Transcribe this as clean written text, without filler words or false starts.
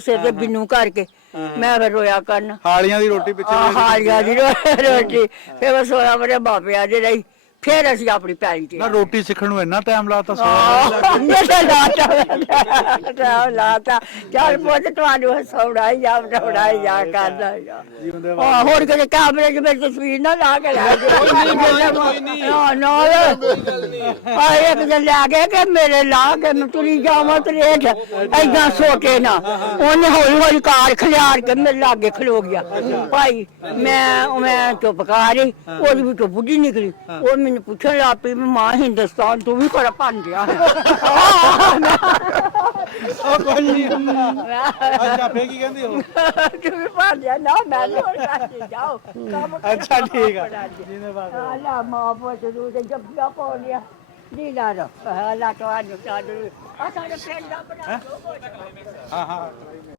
ਸਿਰ ਤੇ ਬਿੰਨੂ ਕਰਕੇ ਮੈਂ ਫਿਰ ਰੋਇਆ ਕਰਨ ਹਾਲੀਆਂ ਦੀ ਰੋਟੀ ਪਿੱਛੇ ਹਾਲੀਆਂ ਦੀ ਰੋਟੀ ਫਿਰ ਮੈਂ ਸੋਇਆ ਮੇਰੇ ਬਾਪਿਆਂ ਦੇ ਲਈ ਫਿਰ ਅਸੀਂ ਆਪਣੀ ਪੈਲੀ ਤੇ ਨਾ ਰੋਟੀ ਸਿੱਖਣ ਨੂੰ ਇੰਨਾ ਟਾਈਮ ਲਾਤਾ ਸੋਇਆ ਲਾਤਾ ਚੱਲ ਪੁੱਤ ਤੁਹਾਨੂੰ ਸੌੜਾ ਹੀ ਜਾ ਕਰਦਾ ਹੋਰ ਕਿਤੇ ਕੈਮਰੇ 'ਚ ਮੇਰੀ ਤਸਵੀਰ ਨਾ ਲਾ ਕੇ ਲੈ ਇੱਕ ਦਿਨ ਲੈ ਕੇ ਕਿ ਮੇਰੇ ਲਾ ਕੇ ਮੈਂ ਤੁਰੀ ਜਾਵਾਂ ਤੇ ਰੇਠ ਏਦਾਂ ਸੋਟੇ ਨਾ ਉਹਨੇ ਹੌਲੀ ਹੌਲੀ ਕਾਰ ਖਿਲਾਰ ਕੇ ਮੇਰੇ ਲਾਗੇ ਖਲੋ ਗਿਆ ਭਾਈ ਮੈਂ ਚੁੱਪ ਕਰ ਰਹੀ ਉਹਦੀ ਵੀ ਤੋਂ ਬੁੱਢੀ ਨਿਕਲੀ ਉਹ ਮੈਨੂੰ ਪੁੱਛਣ ਲੱਗ ਪਈ ਮਾਂ ਹਿੰਦੁਸਤਾਨ ਤੂੰ ਵੀ ਕੋਲ ਭੰਨ ਗਿਆ ਕੋਈ ਨਹੀਂ ਅੱਛਾ ਫੇਰ ਕੀ ਕਹਿੰਦੀ ਹੋ ਤੂੰ ਵੀ ਭੰਨ ਗਿਆ ਨਾ ਮੈਂ ਨਹੀਂ ਜਾਓ ਅੱਛਾ ਠੀਕ ਆ ਜਿਹਨੇ ਬਾਤ ਅੱਲਾ ਮਾਂ ਪੁੱਤ ਨੂੰ ਤੇ ਜੱਫੀਆਂ ਪਾ ਲਿਆ ਨਹੀਂ ਲਾ ਰੋ ਅੱਲਾ ਤੁਹਾਨੂੰ ਆ ਸਾਡੇ ਪਿੰਡ ਦਾ ਬਣਾ ਹਾਂ ਹਾਂ